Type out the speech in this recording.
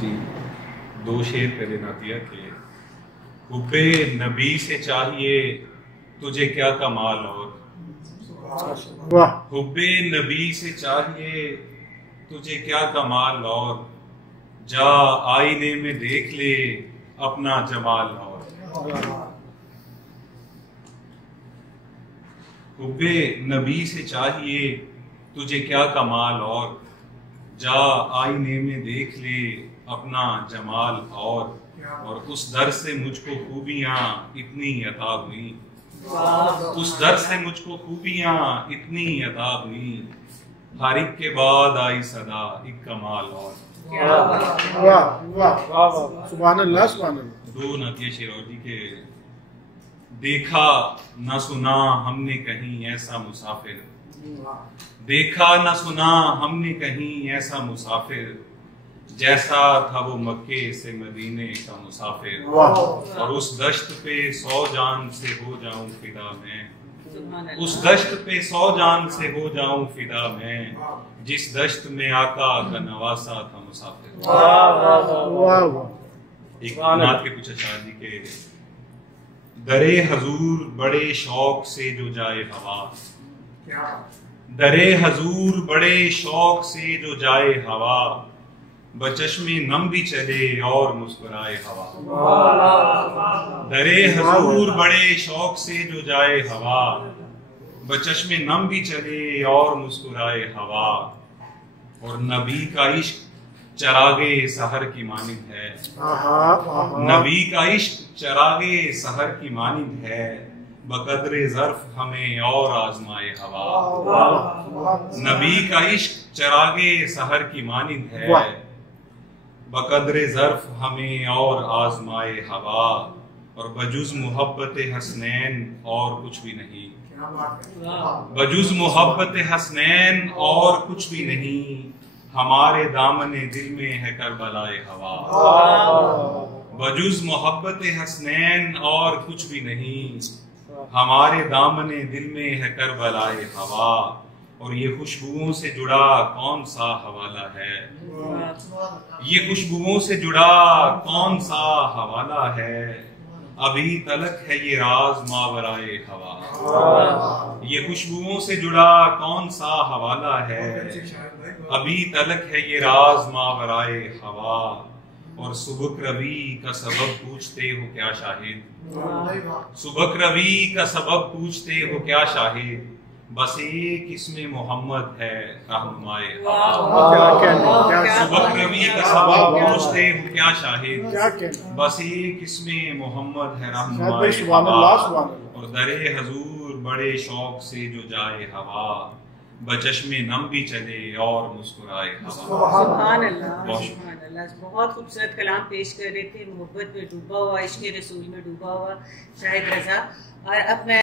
जी, दो शेर पहले नातिया के। हुब्बे नबी से चाहिए तुझे क्या कमाल और, हुब्बे नबी से चाहिए तुझे क्या कमाल और, जा आईने में देख ले अपना जमाल और। हुब्बे नबी से चाहिए तुझे क्या कमाल और, जा आईने में देख ले अपना जमाल और उस दर से मुझको खूबियां इतनी अता हुई, उस दर से मुझको खूबियां इतनी अता हुई, हर एक के बाद आई सदा एक कमाल और। सुभान अल्लाह सुभान अल्लाह। दो नातिया शेरौजी के। देखा न सुना हमने कहीं ऐसा मुसाफिर, देखा न सुना हमने कहीं ऐसा मुसाफिर, जैसा था वो मक्के से मदीने का मुसाफिर, और उस दश्त पे 100 जान से हो जाऊं फिदा मैं, उस दश्त पे 100 जान से हो जाऊं फिदा मैं, जिस दश्त में आका का नवासा था मुसाफिर। एक नात के कुछ अशार जी के। दरे हजूर बड़े शौक से जो जाए हवा, दरे हजूर बड़े शौक से जो जाए हवा, बचश्मे नम भी चले और मुस्कुराए हवा। दरे हजूर बड़े शौक से जो जाए हवा, बचश्मे नम भी चले और मुस्कुराए हवा, और नबी का इश्क चरागे सहर की मानिंद है, नबी का इश्क चरागे सहर की मानिंद है, बकदरे ज़र्फ हमें और आजमाए हवा। नबी का इश्क चरागे सहर की मानिंद है, बकदरे ज़र्फ हमें और आजमाए हवा, और बजुज़ मोहब्बत हसनैन और कुछ भी नहीं, बजुज़ मोहब्बत हसनैन और कुछ भी नहीं, हमारे दामने दिल में है करबलाए हवा। बजुज़ मोहब्बत हसनैन और कुछ भी नहीं, हमारे दामने दिल में है करबलाए हवा, और ये खुशबुओं से जुड़ा कौन सा हवाला है, ये खुशबुओं से जुड़ा कौन सा हवाला है, अभी तलक है ये राज मावराए हवा। ये खुशबुओं से जुड़ा कौन सा हवाला है, अभी तलक है ये राज मावराए हवा, और सुबह रवि का सबब पूछते हो क्या शाहिद, सुबह रवि का सबब पूछते हो क्या शाहिद, बस एक इसमें मोहम्मद है रहनुमाए हवा। सुबह रवि का सबब पूछते हो क्या शाहिद, बस एक इसमें मोहम्मद है रहनुमाए हवा, और दरे हजूर बड़े शौक से जो जाए हवा, बचश्मे नम भी चले और मुस्कुराए हवा। सुभान अल्लाह सुभान अल्लाह। बहुत खूबसूरत कलाम पेश कर रहे थे, मोहब्बत में डूबा हुआ, इश्क़ रसूल में डूबा हुआ शाहिद रज़ा। और अब मैं